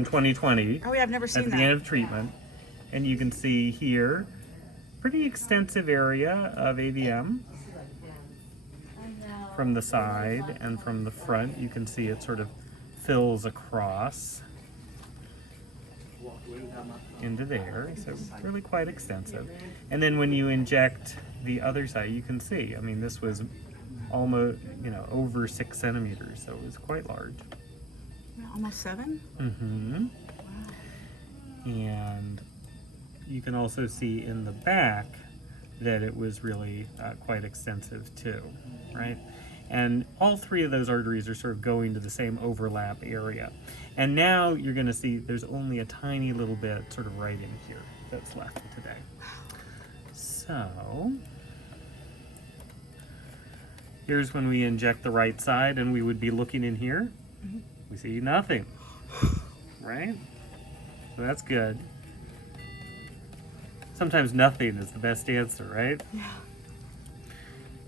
in 2020. Oh yeah, I've never seen at the end of treatment. And you can see here, pretty extensive area of AVM. From the side and from the front, you can see it sort of fills across into there, so really quite extensive. And then when you inject the other side, you can see, I mean, this was almost, over 6 centimeters, so it was quite large. Almost 7? Mm-hmm. Wow. And you can also see in the back that it was really quite extensive too, right? And all 3 of those arteries are sort of going to the same overlap area. And now you're going to see there's only a tiny little bit sort of right in here that's left today. So here's when we inject the right side, and we would be looking in here. We see nothing, right? So that's good. Sometimes nothing is the best answer, right? Yeah.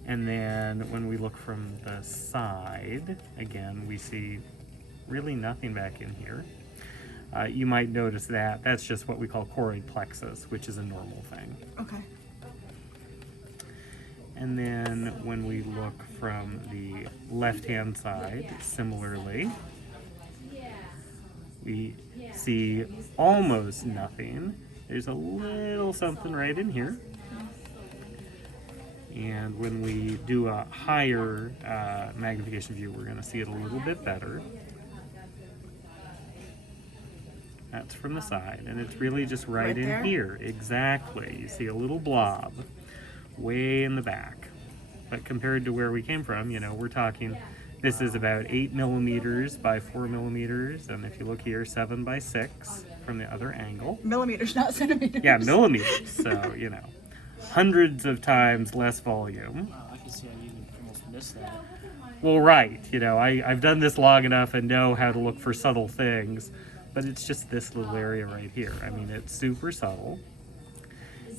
And then when we look from the side, again, we see really nothing back in here. You might notice that that's just what we call choroid plexus, which is a normal thing. Okay. And then when we look from the left-hand side, similarly, we see almost nothing. There's a little something right in here. And when we do a higher magnification view, we're going to see it a little bit better. That's from the side, and it's really just right in there? here. Exactly. You see a little blob way in the back. But compared to where we came from, we're talking, this is about 8 millimeters by 4 millimeters, and if you look here, 7 by 6 from the other angle. Millimeters, not centimeters. Yeah, millimeters. So, hundreds of times less volume. Wow, I can see how you would almost miss that. Well, right. I've done this long enough and know how to look for subtle things, but it's just this little area right here. I mean, it's super subtle,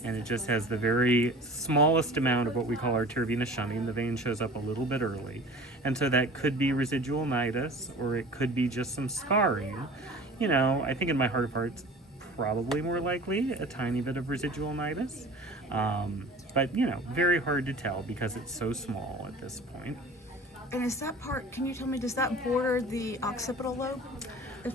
and it just has the very smallest amount of what we call arteriovenous shunting. The vein shows up a little bit early, and so that could be residual nidus, or it could be just some scarring. I think in my heart of hearts, probably more likely a tiny bit of residual nidus, but very hard to tell because it's so small at this point. And is that part, can you tell me, does that border the occipital lobe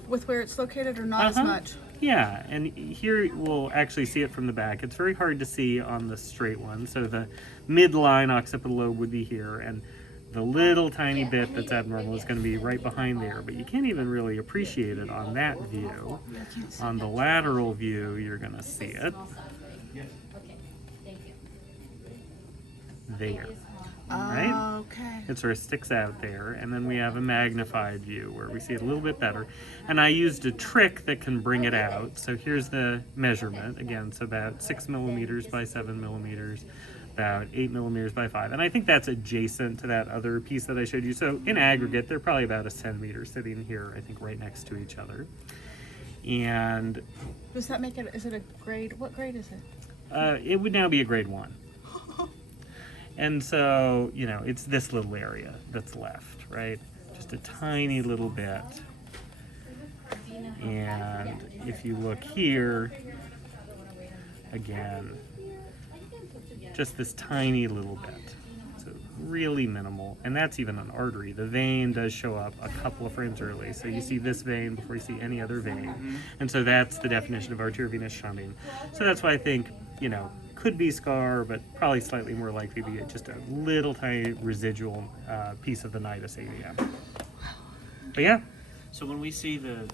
with where it's located, or not as much? Yeah, and here we'll actually see it from the back. It's very hard to see on the straight one. So the midline occipital lobe would be here, and the little tiny bit that's abnormal is going to be right behind there, but you can't even really appreciate it on that view. On the lateral view, you're going to see it there. Right? Okay. It sort of sticks out there, and then we have a magnified view where we see it a little bit better. And I used a trick that can bring it out. So here's the measurement again. So about 6 millimeters by 7 millimeters, about 8 millimeters by 5. And I think that's adjacent to that other piece that I showed you. So in aggregate, they're probably about a centimeter sitting here, I think, right next to each other. And does that make it? Is it a grade? What grade is it? it would now be a grade 1. And so, it's this little area that's left, right? Just a tiny little bit. And if you look here, again, just this tiny little bit. So really minimal. And that's even an artery. The vein does show up a couple of frames early. So you see this vein before you see any other vein. And so that's the definition of arteriovenous shunting. So that's why I think, could be scar, but probably slightly more likely to be just a little tiny residual piece of the nidus AVM. But yeah. So when we see the